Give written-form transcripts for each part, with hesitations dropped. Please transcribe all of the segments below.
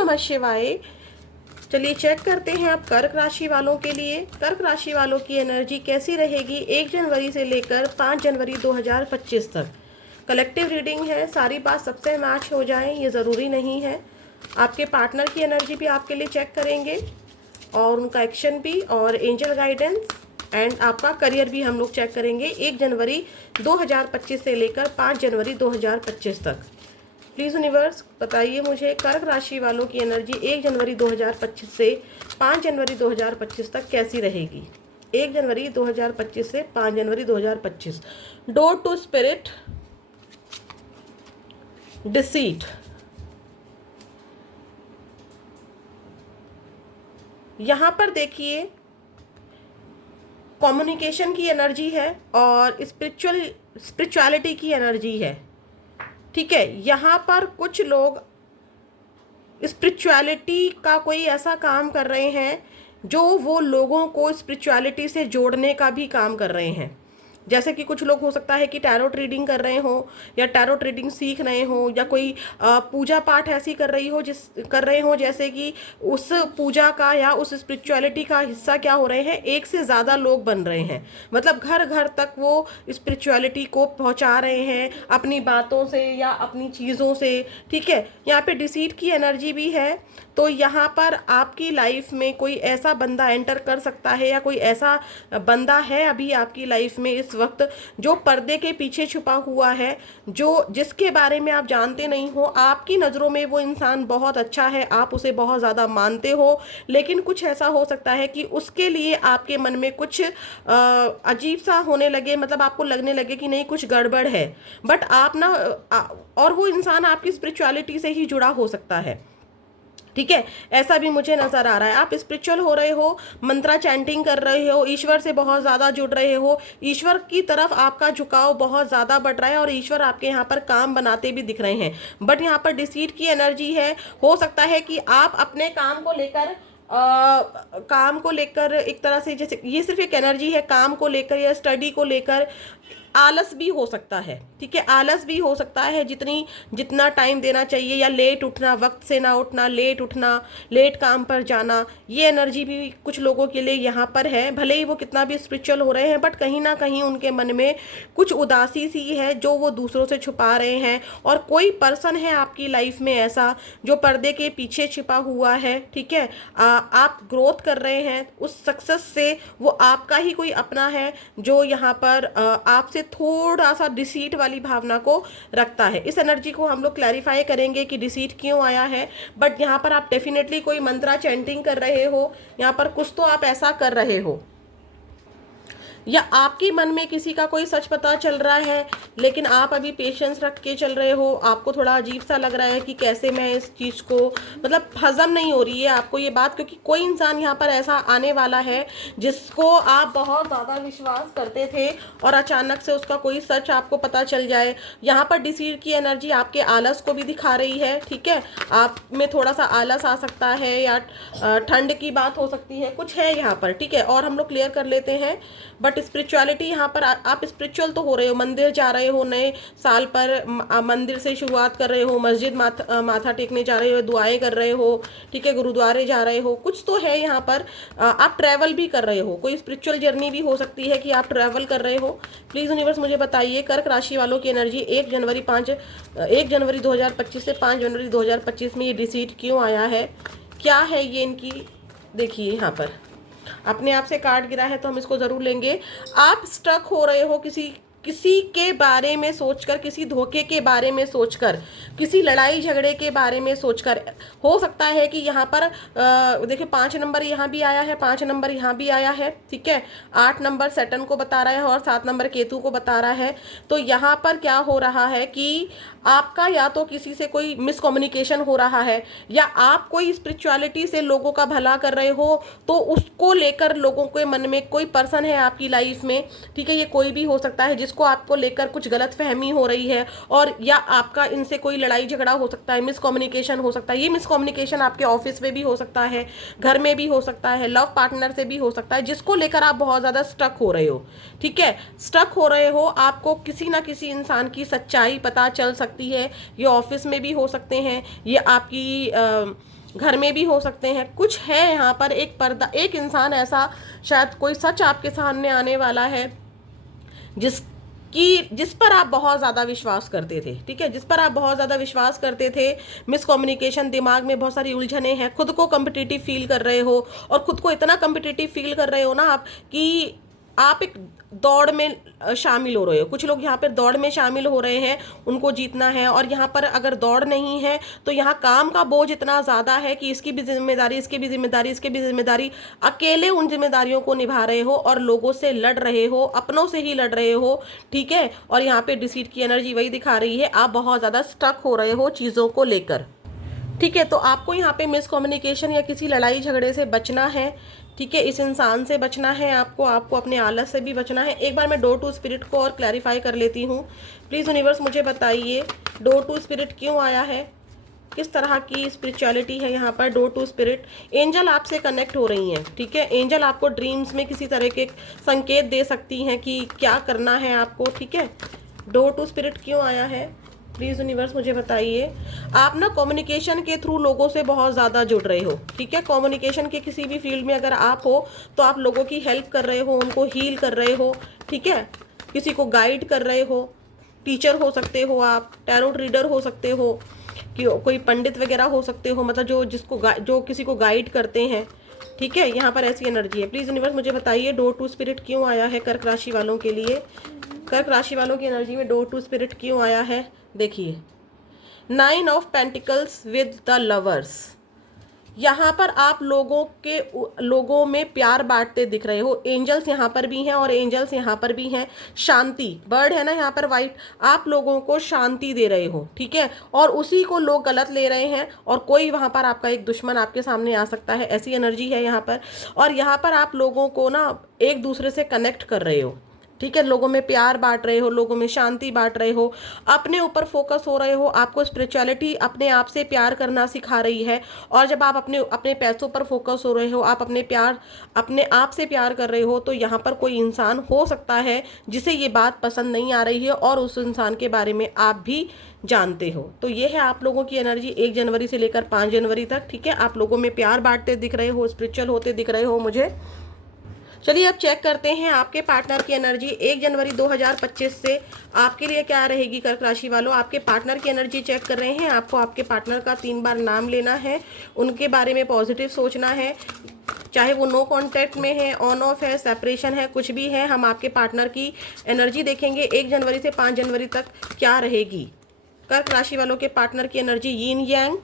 नमः शिवाय। चलिए चेक करते हैं अब कर्क राशि वालों के लिए। कर्क राशि वालों की एनर्जी कैसी रहेगी 1 जनवरी से लेकर 5 जनवरी 2025 तक। कलेक्टिव रीडिंग है, सारी बात सबसे मैच हो जाए ये ज़रूरी नहीं है। आपके पार्टनर की एनर्जी भी आपके लिए चेक करेंगे और उनका एक्शन भी, और एंजल गाइडेंस एंड आपका करियर भी हम लोग चेक करेंगे 1 जनवरी 2025 से लेकर 5 जनवरी 2025 तक। प्लीज़ यूनिवर्स बताइए मुझे कर्क राशि वालों की एनर्जी 1 जनवरी 2025 से 5 जनवरी 2025 तक कैसी रहेगी। 1 जनवरी 2025 से 5 जनवरी 2025। Door to spirit, deceit. यहाँ पर देखिए कम्युनिकेशन की एनर्जी है और स्पिरिचुअलिटी की एनर्जी है। ठीक है, यहाँ पर कुछ लोग स्पिरिचुअलिटी का कोई ऐसा काम कर रहे हैं जो वो लोगों को स्पिरिचुअलिटी से जोड़ने का भी काम कर रहे हैं। जैसे कि कुछ लोग हो सकता है कि टैरोट रीडिंग कर रहे हो या टैरोट रीडिंग सीख रहे हो, या कोई पूजा पाठ ऐसी कर रहे हो जैसे कि उस पूजा का या उस स्पिरिचुअलिटी का हिस्सा क्या हो रहे हैं, एक से ज़्यादा लोग बन रहे हैं। मतलब घर घर तक वो स्पिरिचुअलिटी को पहुंचा रहे हैं अपनी बातों से या अपनी चीज़ों से। ठीक है, यहाँ पे डिसीट की एनर्जी भी है। तो यहाँ पर आपकी लाइफ में कोई ऐसा बंदा एंटर कर सकता है या कोई ऐसा बंदा है अभी आपकी लाइफ में इस वक्त जो पर्दे के पीछे छुपा हुआ है, जिसके बारे में आप जानते नहीं हो। आपकी नज़रों में वो इंसान बहुत अच्छा है, आप उसे बहुत ज़्यादा मानते हो, लेकिन कुछ ऐसा हो सकता है कि उसके लिए आपके मन में कुछ अजीब सा होने लगे, मतलब आपको लगने लगे कि नहीं कुछ गड़बड़ है। बट आप ना और वो इंसान आपकी स्पिरिचुअलिटी से ही जुड़ा हो सकता है। ठीक है, ऐसा भी मुझे नज़र आ रहा है। आप स्पिरिचुअल हो रहे हो, मंत्रा चैंटिंग कर रहे हो, ईश्वर से बहुत ज़्यादा जुड़ रहे हो, ईश्वर की तरफ आपका झुकाव बहुत ज़्यादा बढ़ रहा है और ईश्वर आपके यहाँ पर काम बनाते भी दिख रहे हैं। बट यहाँ पर डिसीट की एनर्जी है। हो सकता है कि आप अपने काम को लेकर एक तरह से, जैसे ये सिर्फ एक एनर्जी है, काम को लेकर या स्टडी को लेकर आलस भी हो सकता है। ठीक है, आलस भी हो सकता है, जितना टाइम देना चाहिए, या लेट उठना, वक्त से ना उठना, लेट उठना, लेट काम पर जाना, ये एनर्जी भी कुछ लोगों के लिए यहाँ पर है। भले ही वो कितना भी स्पिरिचुअल हो रहे हैं, बट कहीं ना कहीं उनके मन में कुछ उदासी सी है जो वो दूसरों से छुपा रहे हैं। और कोई पर्सन है आपकी लाइफ में ऐसा जो पर्दे के पीछे छिपा हुआ है। ठीक है, आप ग्रोथ कर रहे हैं उस सक्सेस से, वो आपका ही कोई अपना है जो यहाँ पर आपसे थोड़ा सा डिसीट वाली भावना को रखता है। इस एनर्जी को हम लोग क्लैरिफाई करेंगे कि डिसीट क्यों आया है। बट यहाँ पर आप डेफिनेटली कोई मंत्रा चैंटिंग कर रहे हो, यहाँ पर कुछ तो आप ऐसा कर रहे हो, या आपके मन में किसी का कोई सच पता चल रहा है, लेकिन आप अभी पेशेंस रख के चल रहे हो। आपको थोड़ा अजीब सा लग रहा है कि कैसे मैं इस चीज़ को, मतलब हजम नहीं हो रही है आपको ये बात, क्योंकि कोई इंसान यहाँ पर ऐसा आने वाला है जिसको आप बहुत ज़्यादा विश्वास करते थे और अचानक से उसका कोई सच आपको पता चल जाए। यहाँ पर डिसीट की एनर्जी आपके आलस को भी दिखा रही है। ठीक है, आप में थोड़ा सा आलस आ सकता है या ठंड की बात हो सकती है, कुछ है यहाँ पर। ठीक है, और हम लोग क्लियर कर लेते हैं। बट स्पिरिचुअलिटी यहाँ पर आप स्पिरिचुअल तो हो रहे हो, मंदिर जा रहे हो, नए साल पर मंदिर से शुरुआत कर रहे हो, मस्जिद माथा टेकने जा रहे हो, दुआएं कर रहे हो। ठीक है, गुरुद्वारे जा रहे हो, कुछ तो है यहाँ पर। आप ट्रैवल भी कर रहे हो, कोई स्पिरिचुअल जर्नी भी हो सकती है कि आप ट्रैवल कर रहे हो। प्लीज़ यूनिवर्स मुझे बताइए कर्क राशि वालों की एनर्जी 1 जनवरी 2025 से 5 जनवरी 2025 में ये डिसीट क्यों आया है, क्या है ये इनकी। देखिए यहाँ पर अपने आप से कार्ड गिरा है तो हम इसको ज़रूर लेंगे। आप स्टक हो रहे हो किसी के बारे में सोचकर, किसी धोखे के बारे में सोचकर, किसी लड़ाई झगड़े के बारे में सोचकर। हो सकता है कि यहाँ पर देखिए 5 नंबर यहाँ भी आया है, 5 नंबर यहाँ भी आया है। ठीक है, 8 नंबर सैटर्न को बता रहा है और 7 नंबर केतु को बता रहा है। तो यहाँ पर क्या हो रहा है कि आपका या तो किसी से कोई मिसकम्युनिकेशन हो रहा है, या आप कोई स्पिरिचुअलिटी से लोगों का भला कर रहे हो, तो उसको लेकर लोगों के मन में कोई पर्सन है आपकी लाइफ में। ठीक है, ये कोई भी हो सकता है जिसको आपको लेकर कुछ गलत फहमी हो रही है, और या आपका इनसे कोई लड़ाई झगड़ा हो सकता है, मिसकम्युनिकेशन हो सकता है। ये मिसकम्युनिकेशन आपके ऑफिस में भी हो सकता है, घर में भी हो सकता है, लव पार्टनर से भी हो सकता है, जिसको लेकर आप बहुत ज़्यादा स्टक हो रहे हो। ठीक है, स्टक हो रहे हो, आपको किसी ना किसी इंसान की सच्चाई पता चल सकती है। ये ऑफिस में भी हो सकते हैं, ये आपकी घर में भी हो सकते हैं। कुछ है यहाँ पर एक पर्दा, एक इंसान ऐसा, शायद कोई सच आपके सामने आने वाला है जिस पर आप बहुत ज़्यादा विश्वास करते थे, ठीक है, जिस पर आप बहुत ज़्यादा विश्वास करते थे। मिसकम्युनिकेशन, दिमाग में बहुत सारी उलझने हैं, खुद को कम्पिटिटिव फील कर रहे हो, और खुद को इतना कम्पिटिटिव फील कर रहे हो ना आप कि आप एक दौड़ में शामिल हो रहे हो। कुछ लोग यहाँ पर दौड़ में शामिल हो रहे हैं, उनको जीतना है, और यहाँ पर अगर दौड़ नहीं है तो यहाँ काम का बोझ इतना ज़्यादा है कि इसकी भी जिम्मेदारी, इसकी भी जिम्मेदारी, इसकी भी जिम्मेदारी, अकेले उन जिम्मेदारियों को निभा रहे हो और लोगों से लड़ रहे हो, अपनों से ही लड़ रहे हो, ठीक है। और यहाँ पे डिसीट की एनर्जी वही दिखा रही है, आप बहुत ज़्यादा स्टक हो रहे हो चीज़ों को लेकर, ठीक है। तो आपको यहाँ पे मिसकम्युनिकेशन या किसी लड़ाई झगड़े से बचना है, ठीक है, इस इंसान से बचना है आपको अपने आलस से भी बचना है। एक बार मैं डोर टू स्पिरिट को और क्लैरिफाई कर लेती हूँ। प्लीज़ यूनिवर्स मुझे बताइए, डोर टू स्पिरिट क्यों आया है, किस तरह की स्पिरिचुअलिटी है यहाँ पर। डोर टू स्पिरिट, एंजल आपसे कनेक्ट हो रही हैं, ठीक है। एंजल आपको ड्रीम्स में किसी तरह के संकेत दे सकती हैं कि क्या करना है आपको, ठीक है। डोर टू स्पिरिट क्यों आया है, प्लीज़ यूनिवर्स मुझे बताइए। आप ना कम्युनिकेशन के थ्रू लोगों से बहुत ज़्यादा जुड़ रहे हो, ठीक है। कम्युनिकेशन के किसी भी फील्ड में अगर आप हो तो आप लोगों की हेल्प कर रहे हो, उनको हील कर रहे हो, ठीक है, किसी को गाइड कर रहे हो। टीचर हो सकते हो आप, टैरोट रीडर हो सकते हो, कि कोई पंडित वगैरह हो सकते हो, मतलब जो किसी को गाइड करते हैं, ठीक है। यहाँ पर ऐसी एनर्जी है। प्लीज़ यूनिवर्स मुझे बताइए डोर टू स्पिरिट क्यों आया है कर्क राशि वालों के लिए। कर्क राशि वालों की एनर्जी में डोर टू स्पिरिट क्यों आया है, देखिए 9 of pentacles with the lovers. यहाँ पर आप लोगों में प्यार बांटते दिख रहे हो। एंजल्स यहाँ पर भी हैं और एंजल्स यहाँ पर भी हैं। शांति, बर्ड है ना यहाँ पर वाइट, आप लोगों को शांति दे रहे हो, ठीक है, और उसी को लोग गलत ले रहे हैं, और कोई वहाँ पर आपका एक दुश्मन आपके सामने आ सकता है, ऐसी एनर्जी है यहाँ पर। और यहाँ पर आप लोगों को ना एक दूसरे से कनेक्ट कर रहे हो, ठीक है, लोगों में प्यार बांट रहे हो, लोगों में शांति बांट रहे हो, अपने ऊपर फोकस हो रहे हो। आपको स्पिरिचुअलिटी अपने आप से प्यार करना सिखा रही है, और जब आप अपने पैसों पर फोकस हो रहे हो, आप अपने आप से प्यार कर रहे हो, तो यहाँ पर कोई इंसान हो सकता है जिसे ये बात पसंद नहीं आ रही है, और उस इंसान के बारे में आप भी जानते हो। तो ये है आप लोगों की एनर्जी 1 जनवरी से लेकर 5 जनवरी तक, ठीक है। आप लोगों में प्यार बांटते दिख रहे हो, स्पिरिचुअल होते दिख रहे हो मुझे। चलिए अब चेक करते हैं आपके पार्टनर की एनर्जी 1 जनवरी 2025 से आपके लिए क्या रहेगी। कर्क राशि वालों, आपके पार्टनर की एनर्जी चेक कर रहे हैं। आपको आपके पार्टनर का 3 बार नाम लेना है, उनके बारे में पॉजिटिव सोचना है, चाहे वो नो कांटेक्ट में है, ऑन ऑफ है, सेपरेशन है, कुछ भी है। हम आपके पार्टनर की एनर्जी देखेंगे 1 जनवरी से 5 जनवरी तक क्या रहेगी। कर्क राशि वालों के पार्टनर की एनर्जी यिन यांग,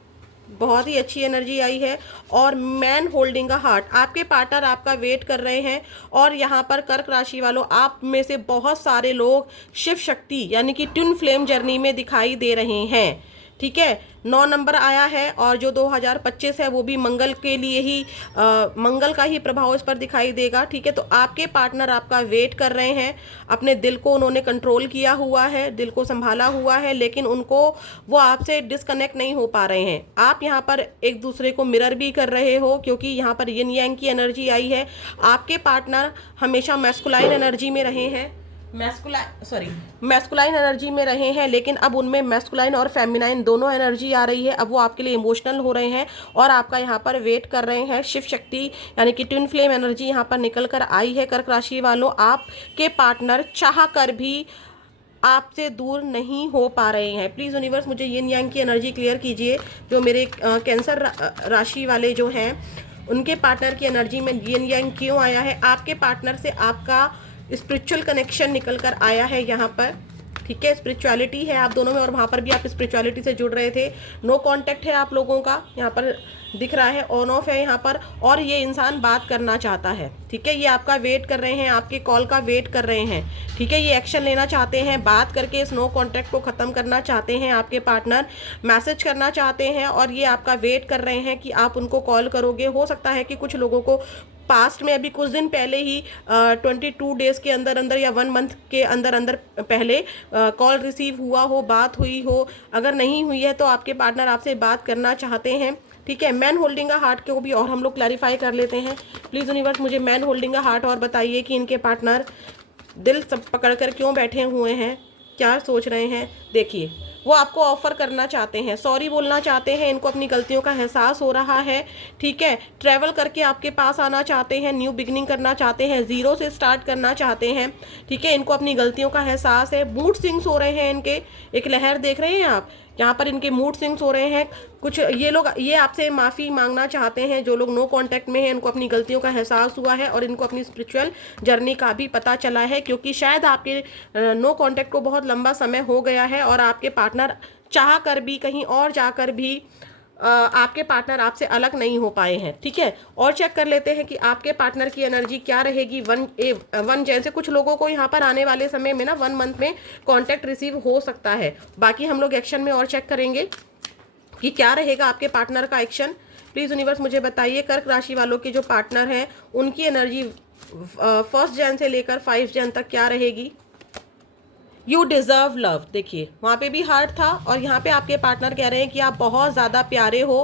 बहुत ही अच्छी एनर्जी आई है, और मैन होल्डिंग अ हार्ट, आपके पार्टनर आपका वेट कर रहे हैं। और यहाँ पर कर्क राशि वालों, आप में से बहुत सारे लोग शिव शक्ति यानी कि ट्विन फ्लेम जर्नी में दिखाई दे रहे हैं, ठीक है। 9 नंबर आया है, और जो 2025 है वो भी मंगल के लिए ही, मंगल का ही प्रभाव इस पर दिखाई देगा, ठीक है। तो आपके पार्टनर आपका वेट कर रहे हैं, अपने दिल को उन्होंने कंट्रोल किया हुआ है, दिल को संभाला हुआ है, लेकिन वो आपसे डिस्कनेक्ट नहीं हो पा रहे हैं। आप यहाँ पर एक दूसरे को मिरर भी कर रहे हो, क्योंकि यहाँ पर यिन यांग की एनर्जी आई है। आपके पार्टनर हमेशा मैस्कुलाइन एनर्जी में रहे हैं, मैस्कुलाइन एनर्जी में रहे हैं, लेकिन अब उनमें मैस्कुलाइन और फेमिनाइन दोनों एनर्जी आ रही है। अब वो आपके लिए इमोशनल हो रहे हैं और आपका यहाँ पर वेट कर रहे हैं। शिव शक्ति यानी कि ट्विन फ्लेम एनर्जी यहाँ पर निकल कर आई है। कर्क राशि वालों, आपके पार्टनर चाह कर भी आपसे दूर नहीं हो पा रहे हैं। प्लीज़ यूनिवर्स मुझे यिन यांग की एनर्जी क्लियर कीजिए। जो मेरे कैंसर राशि वाले जो हैं, उनके पार्टनर की एनर्जी में यिन यांग क्यों आया है। आपके पार्टनर से आपका स्पिरिचुअल कनेक्शन निकल कर आया है यहाँ पर, ठीक है। स्पिरिचुअलिटी है आप दोनों में, और वहाँ पर भी आप स्पिरिचुअलिटी से जुड़ रहे थे। नो कांटेक्ट है आप लोगों का, यहाँ पर दिख रहा है, ऑन ऑफ है यहाँ पर, और ये इंसान बात करना चाहता है, ठीक है। ये आपका वेट कर रहे हैं, आपके कॉल का वेट कर रहे हैं, ठीक है। ये एक्शन लेना चाहते हैं, बात करके इस नो कांटेक्ट को ख़त्म करना चाहते हैं। आपके पार्टनर मैसेज करना चाहते हैं, और ये आपका वेट कर रहे हैं कि आप उनको कॉल करोगे। हो सकता है कि कुछ लोगों को पास्ट में अभी कुछ दिन पहले ही 22 डेज़ के अंदर अंदर या 1 मंथ के अंदर अंदर पहले कॉल रिसीव हुआ हो, बात हुई हो। अगर नहीं हुई है तो आपके पार्टनर आपसे बात करना चाहते हैं, ठीक है। मैन होल्डिंग अ हार्ट को भी और हम लोग क्लैरिफाई कर लेते हैं। प्लीज़ यूनिवर्स मुझे मैन होल्डिंग अ हार्ट और बताइए कि इनके पार्टनर दिल सब पकड़ कर क्यों बैठे हुए हैं, क्या सोच रहे हैं। देखिए वो आपको ऑफर करना चाहते हैं, सॉरी बोलना चाहते हैं, इनको अपनी गलतियों का एहसास हो रहा है, ठीक है। ट्रैवल करके आपके पास आना चाहते हैं, न्यू बिगनिंग करना चाहते हैं, ज़ीरो से स्टार्ट करना चाहते हैं, ठीक है। इनको अपनी गलतियों का एहसास है। मूड स्विंग्स हो रहे हैं इनके, एक लहर देख रहे हैं आप, यहाँ पर इनके मूड स्विंग्स हो रहे हैं। कुछ ये लोग ये आपसे माफ़ी मांगना चाहते हैं, जो लोग नो कांटेक्ट में हैं, इनको अपनी गलतियों का एहसास हुआ है और इनको अपनी स्पिरिचुअल जर्नी का भी पता चला है, क्योंकि शायद आपके नो कांटेक्ट को बहुत लंबा समय हो गया है और आपके पार्टनर चाह कर भी, कहीं और जाकर भी आपके पार्टनर आपसे अलग नहीं हो पाए हैं, ठीक है। और चेक कर लेते हैं कि आपके पार्टनर की एनर्जी क्या रहेगी। वन जैसे कुछ लोगों को यहाँ पर आने वाले समय में ना 1 मंथ में कांटेक्ट रिसीव हो सकता है। बाकी हम लोग एक्शन में और चेक करेंगे कि क्या रहेगा आपके पार्टनर का एक्शन। प्लीज़ यूनिवर्स मुझे बताइए, कर्क राशि वालों के जो पार्टनर हैं उनकी एनर्जी 1 जन से लेकर 5 जन तक क्या रहेगी। यू डिज़र्व लव, देखिए वहाँ पे भी हार्ट था और यहाँ पे आपके पार्टनर कह रहे हैं कि आप बहुत ज़्यादा प्यारे हो,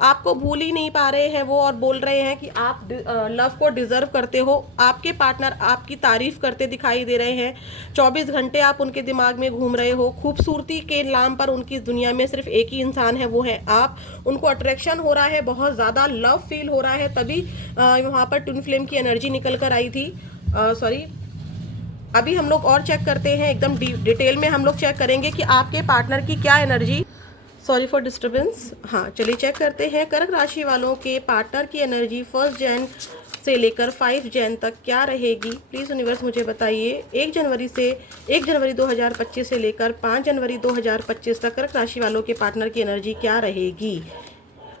आपको भूल ही नहीं पा रहे हैं वो, और बोल रहे हैं कि आप लव को डिज़र्व करते हो। आपके पार्टनर आपकी तारीफ़ करते दिखाई दे रहे हैं, 24 घंटे आप उनके दिमाग में घूम रहे हो। खूबसूरती के नाम पर उनकी दुनिया में सिर्फ एक ही इंसान है, वो है आप। उनको अट्रैक्शन हो रहा है, बहुत ज़्यादा लव फील हो रहा है, तभी वहाँ पर ट्विन फ्लेम की एनर्जी निकल कर आई थी। सॉरी, अभी हम लोग और चेक करते हैं, एकदम डिटेल में हम लोग चेक करेंगे कि आपके पार्टनर की क्या एनर्जी। Sorry for disturbance. हाँ चलिए चेक करते हैं कर्क राशि वालों के पार्टनर की एनर्जी 1 जन से लेकर 5 जन तक क्या रहेगी। प्लीज़ यूनिवर्स मुझे बताइए, 1 जनवरी 2025 से लेकर 5 जनवरी 2025 तक कर्क राशि वालों के पार्टनर की एनर्जी क्या रहेगी।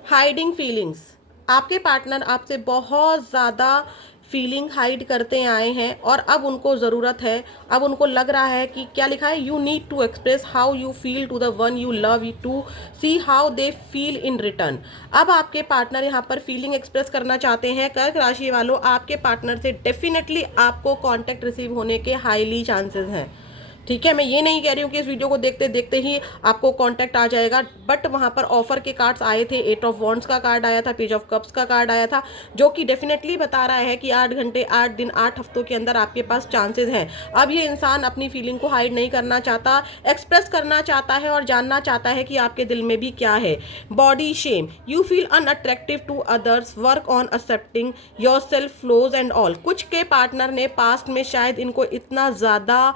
हाइडिंग फीलिंग्स, आपके पार्टनर आपसे बहुत ज़्यादा फीलिंग हाइड करते आए हैं और अब उनको ज़रूरत है, अब उनको लग रहा है कि क्या लिखा है, you need to express how you feel to the one you love you to see how they feel in return. अब आपके पार्टनर यहाँ पर फीलिंग एक्सप्रेस करना चाहते हैं। कर्क राशि वालों, आपके पार्टनर से डेफिनेटली आपको कॉन्टैक्ट रिसीव होने के हाईली चांसेस हैं, ठीक है। मैं ये नहीं कह रही हूँ कि इस वीडियो को देखते देखते ही आपको कांटेक्ट आ जाएगा, बट वहाँ पर ऑफर के कार्ड्स आए थे, 8 ऑफ वॉन्ड्स का कार्ड आया था, पेज ऑफ कप्स का कार्ड आया था, जो कि डेफिनेटली बता रहा है कि 8 घंटे 8 दिन 8 हफ्तों के अंदर आपके पास चांसेस हैं। अब ये इंसान अपनी फीलिंग को हाइड नहीं करना चाहता, एक्सप्रेस करना चाहता है और जानना चाहता है कि आपके दिल में भी क्या है। Body shame, you feel unattractive to others, work on accepting your self flaws and all. कुछ के पार्टनर ने पास्ट में शायद इनको इतना ज़्यादा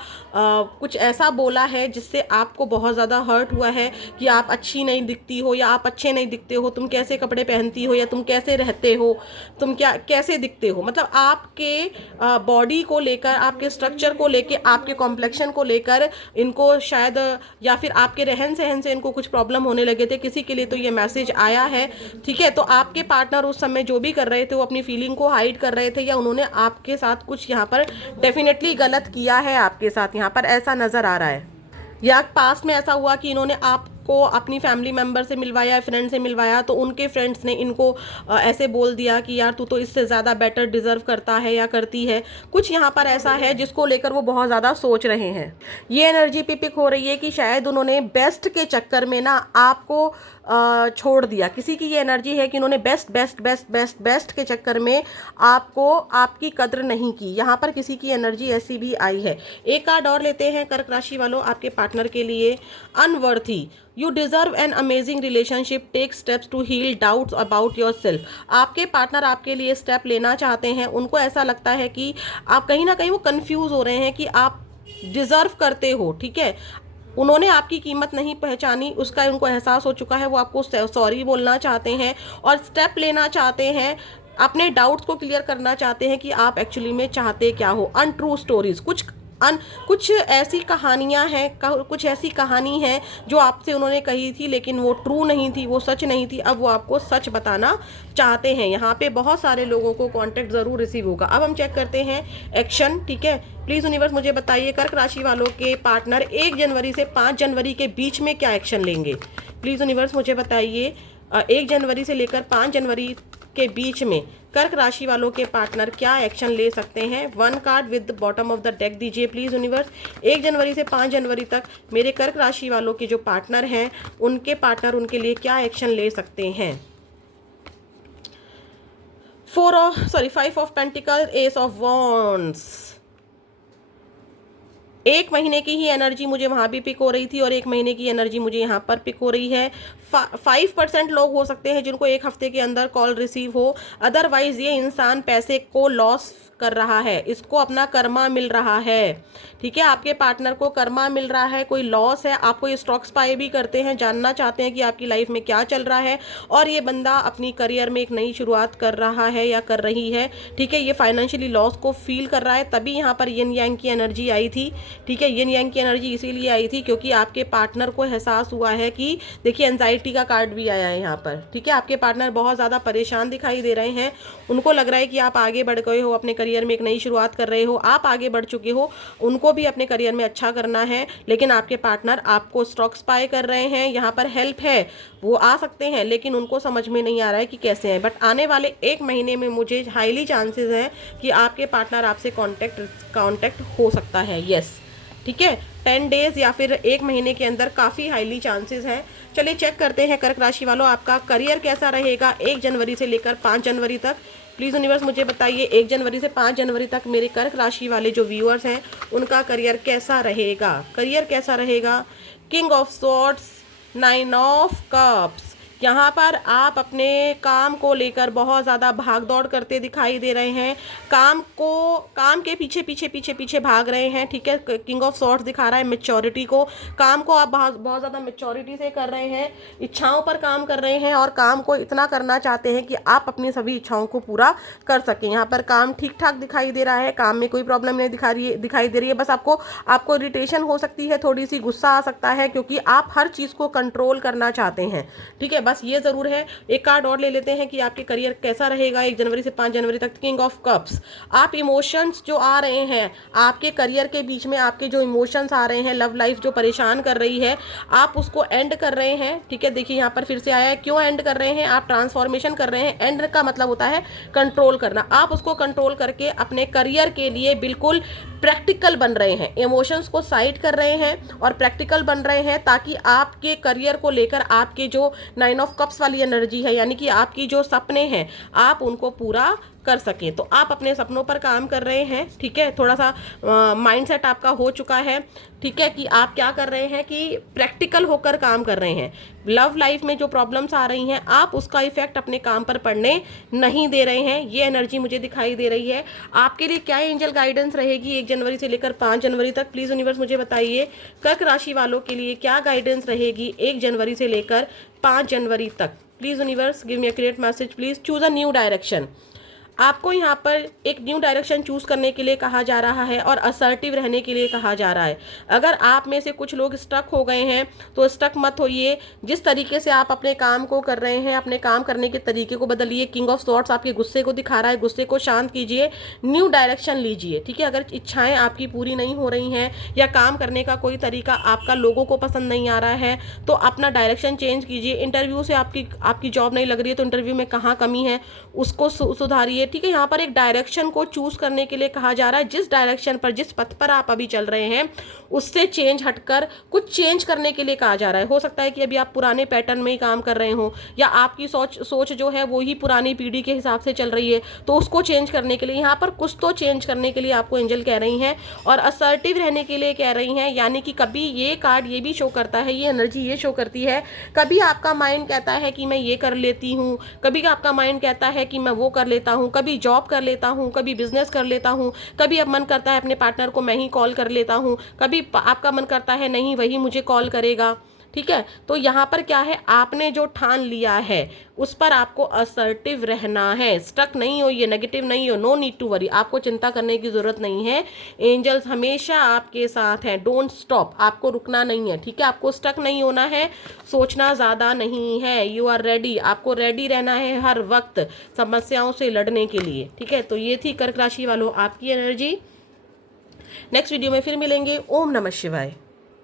कुछ ऐसा बोला है जिससे आपको बहुत ज़्यादा हर्ट हुआ है कि आप अच्छी नहीं दिखती हो या आप अच्छे नहीं दिखते हो, तुम कैसे कपड़े पहनती हो या तुम कैसे रहते हो, तुम क्या कैसे दिखते हो। मतलब आपके बॉडी को लेकर, आपके स्ट्रक्चर को लेकर, आपके कॉम्प्लेक्शन को लेकर इनको शायद, या फिर आपके रहन सहन से इनको कुछ प्रॉब्लम होने लगे थे। किसी के लिए तो ये मैसेज आया है, ठीक है। तो आपके पार्टनर उस समय जो भी कर रहे थे वो अपनी फीलिंग को हाइड कर रहे थे, या उन्होंने आपके साथ कुछ यहाँ पर डेफिनेटली गलत किया है आपके साथ, यहाँ पर ऐसा नज़र आ रहा है। या पास्ट में ऐसा हुआ कि इन्होंने आपको अपनी फैमिली मेम्बर से मिलवाया, फ्रेंड से मिलवाया, तो उनके फ्रेंड्स ने इनको ऐसे बोल दिया कि यार तू तो इससे ज़्यादा बेटर डिज़र्व करता है या करती है। कुछ यहाँ पर ऐसा है जिसको लेकर वो बहुत ज़्यादा सोच रहे हैं। ये एनर्जी पिक हो रही है कि शायद उन्होंने बेस्ट के चक्कर में ना आपको छोड़ दिया। किसी की ये एनर्जी है कि उन्होंने बेस्ट के चक्कर में आपको, आपकी कद्र नहीं की। यहाँ पर किसी की एनर्जी ऐसी भी आई है। एक कार्ड और लेते हैं कर्क राशि वालों आपके पार्टनर के लिए। Unworthy, you deserve an amazing relationship, take steps to heal doubts about your self. आपके पार्टनर आपके लिए स्टेप लेना चाहते हैं। उनको ऐसा लगता है कि आप कहीं ना कहीं वो कंफ्यूज हो रहे हैं कि आप डिज़र्व करते हो, ठीक है। उन्होंने आपकी कीमत नहीं पहचानी, उसका उनको एहसास हो चुका है। वो आपको सॉरी बोलना चाहते हैं और स्टेप लेना चाहते हैं, अपने डाउट्स को क्लियर करना चाहते हैं कि आप एक्चुअली में चाहते क्या हो। अनट्रू स्टोरीज, कुछ ऐसी कहानियां हैं, कुछ ऐसी कहानी है जो आपसे उन्होंने कही थी लेकिन वो ट्रू नहीं थी, वो सच नहीं थी। अब वो आपको सच बताना चाहते हैं। यहाँ पे बहुत सारे लोगों को कांटेक्ट ज़रूर रिसीव होगा। अब हम चेक करते हैं एक्शन, ठीक है। प्लीज़ यूनिवर्स मुझे बताइए कर्क राशि वालों के पार्टनर 1 जनवरी से 5 जनवरी के बीच में क्या एक्शन लेंगे। प्लीज़ यूनिवर्स मुझे बताइए 1 जनवरी से लेकर 5 जनवरी के बीच में कर्क राशि वालों के पार्टनर क्या एक्शन ले सकते हैं। 1 card with bottom of the deck दीजिए प्लीज़ यूनिवर्स। 1 जनवरी से 5 जनवरी तक मेरे कर्क राशि वालों के जो पार्टनर हैं, उनके पार्टनर उनके लिए क्या एक्शन ले सकते हैं। 5 of pentacle, S of wands, एक महीने की ही एनर्जी मुझे वहाँ भी पिक हो रही थी और एक महीने की एनर्जी मुझे यहाँ पर पिक हो रही है। 5% लोग हो सकते हैं जिनको एक हफ्ते के अंदर कॉल रिसीव हो, अदरवाइज ये इंसान पैसे को लॉस कर रहा है, इसको अपना कर्मा मिल रहा है। ठीक है, आपके पार्टनर को कर्मा मिल रहा है, कोई लॉस है, आपको ये स्टॉक्स पाए भी करते हैं, जानना चाहते हैं कि आपकी लाइफ में क्या चल रहा है, और ये बंदा अपनी करियर में एक नई शुरुआत कर रहा है या कर रही है। ठीक है, ये फाइनेंशियली लॉस को फील कर रहा है, तभी यहाँ पर यिन यांग की एनर्जी आई थी। ठीक है, यिन यांग की एनर्जी इसीलिए आई थी क्योंकि आपके पार्टनर को एहसास हुआ है कि देखिए एंजाइटी का कार्ड भी आया है यहाँ पर। ठीक है, आपके पार्टनर बहुत ज़्यादा परेशान दिखाई दे रहे हैं, उनको लग रहा है कि आप आगे बढ़ गए हो, अपने करियर में एक नई शुरुआत कर रहे हो, आप आगे बढ़ चुके हो, उनको भी अपने करियर में अच्छा करना है, लेकिन आपके पार्टनर आपको स्टॉक्स बाय कर रहे हैं। यहाँ पर हेल्प है, वो आ सकते हैं, लेकिन उनको समझ में नहीं आ रहा है कि कैसे हैं। बट आने वाले एक महीने में मुझे हाईली चांसेस हैं कि आपके पार्टनर आपसे कांटेक्ट हो सकता है। यस, ठीक है, 10 डेज या फिर एक महीने के अंदर काफ़ी हाईली चांसेस हैं। चलिए चेक करते हैं कर्क राशि वालों, आपका करियर कैसा रहेगा 1 जनवरी से लेकर 5 जनवरी तक। प्लीज़ यूनिवर्स मुझे बताइए 1 जनवरी से 5 जनवरी तक मेरे कर्क राशि वाले जो व्यूअर्स हैं उनका करियर कैसा रहेगा। करियर कैसा रहेगा, king of swords, 9 of cups. यहाँ पर आप अपने काम को लेकर बहुत ज़्यादा भाग दौड़ करते दिखाई दे रहे हैं, काम के पीछे भाग रहे हैं। ठीक है, किंग ऑफ सॉर्ड्स दिखा रहा है मैच्योरिटी को, काम को आप बहुत ज़्यादा मैच्योरिटी से कर रहे हैं, इच्छाओं पर काम कर रहे हैं और काम को इतना करना चाहते हैं कि आप अपनी सभी इच्छाओं को पूरा कर सकें। यहाँ पर काम ठीक ठाक दिखाई दे रहा है, काम में कोई प्रॉब्लम नहीं दिखाई दे रही है, बस आपको इरिटेशन हो सकती है, थोड़ी सी गुस्सा आ सकता है क्योंकि आप हर चीज़ को कंट्रोल करना चाहते हैं। ठीक है, बस ये ज़रूर है। एक कार्ड और ले लेते हैं कि आपके करियर कैसा रहेगा 1 जनवरी से 5 जनवरी तक। किंग ऑफ कप्स, आप इमोशंस जो आ रहे हैं आपके करियर के बीच में, आपके जो इमोशंस आ रहे हैं, लव लाइफ जो परेशान कर रही है, आप उसको एंड कर रहे हैं। ठीक है, देखिए यहाँ पर फिर से आया है, क्यों एंड कर रहे हैं, आप ट्रांसफॉर्मेशन कर रहे हैं। एंड का मतलब होता है कंट्रोल करना, आप उसको कंट्रोल करके अपने करियर के लिए बिल्कुल प्रैक्टिकल बन रहे हैं, इमोशंस को साइड कर रहे हैं और प्रैक्टिकल बन रहे हैं, ताकि आपके करियर को लेकर आपके जो 9 ऑफ कप्स वाली एनर्जी है, यानी कि आपकी जो सपने हैं आप उनको पूरा कर सकें। तो आप अपने सपनों पर काम कर रहे हैं। ठीक है, थोड़ा सा माइंडसेट आपका हो चुका है। ठीक है, कि आप क्या कर रहे हैं कि प्रैक्टिकल होकर काम कर रहे हैं। लव लाइफ में जो प्रॉब्लम्स आ रही हैं आप उसका इफेक्ट अपने काम पर पड़ने नहीं दे रहे हैं, ये एनर्जी मुझे दिखाई दे रही है। आपके लिए क्या एंजल गाइडेंस रहेगी 1 जनवरी से लेकर 5 जनवरी तक, प्लीज़ यूनिवर्स मुझे बताइए। कर्क राशि वालों के लिए क्या गाइडेंस रहेगी 1 जनवरी से लेकर 5 जनवरी तक। Please universe give me a clear message, please choose a new direction. आपको यहाँ पर एक न्यू डायरेक्शन चूज़ करने के लिए कहा जा रहा है और असर्टिव रहने के लिए कहा जा रहा है। अगर आप में से कुछ लोग स्टक हो गए हैं तो स्टक मत होइए, जिस तरीके से आप अपने काम को कर रहे हैं अपने काम करने के तरीके को बदलिए। किंग ऑफ सॉर्ड्स आपके गुस्से को दिखा रहा है, गुस्से को शांत कीजिए, न्यू डायरेक्शन लीजिए। ठीक है, अगर इच्छाएँ आपकी पूरी नहीं हो रही हैं या काम करने का कोई तरीका आपका लोगों को पसंद नहीं आ रहा है तो अपना डायरेक्शन चेंज कीजिए। इंटरव्यू से आपकी जॉब नहीं लग रही है तो इंटरव्यू में कहाँ कमी है उसको सुधारिए। ठीक है, यहाँ पर एक डायरेक्शन को चूज करने के लिए कहा जा रहा है, जिस डायरेक्शन पर जिस पथ पर आप अभी चल रहे हैं उससे चेंज हटकर कुछ चेंज करने के लिए कहा जा रहा है। हो सकता है कि अभी आप पुराने पैटर्न में ही काम कर रहे हो या आपकी सोच जो है वो ही पुरानी पीढ़ी के हिसाब से चल रही है, तो उसको चेंज करने के लिए यहाँ पर कुछ तो चेंज करने के लिए आपको एंजल कह रही हैं और असर्टिव रहने के लिए कह रही हैं। यानी कि कभी ये कार्ड ये भी शो करता है, ये एनर्जी ये शो करती है, कभी आपका माइंड कहता है कि मैं ये कर लेती हूँ, कभी आपका माइंड कहता है कि मैं वो कर लेता हूँ, कभी जॉब कर लेता हूँ, कभी बिजनेस कर लेता हूँ, कभी अब मन करता है अपने पार्टनर को मैं ही कॉल कर लेता हूँ, कभी आपका मन करता है नहीं वही मुझे कॉल करेगा। ठीक है, तो यहाँ पर क्या है, आपने जो ठान लिया है उस पर आपको असर्टिव रहना है। स्टक नहीं हो, ये नेगेटिव नहीं हो, नो नीड टू वरी, आपको चिंता करने की ज़रूरत नहीं है। एंजल्स हमेशा आपके साथ हैं, डोंट स्टॉप, आपको रुकना नहीं है। ठीक है, आपको स्टक नहीं होना है, सोचना ज़्यादा नहीं है, यू आर रेडी, आपको रेडी रहना है हर वक्त समस्याओं से लड़ने के लिए। ठीक है, तो ये थी कर्क राशि वालों आपकी एनर्जी। नेक्स्ट वीडियो में फिर मिलेंगे। ओम नमः शिवाय।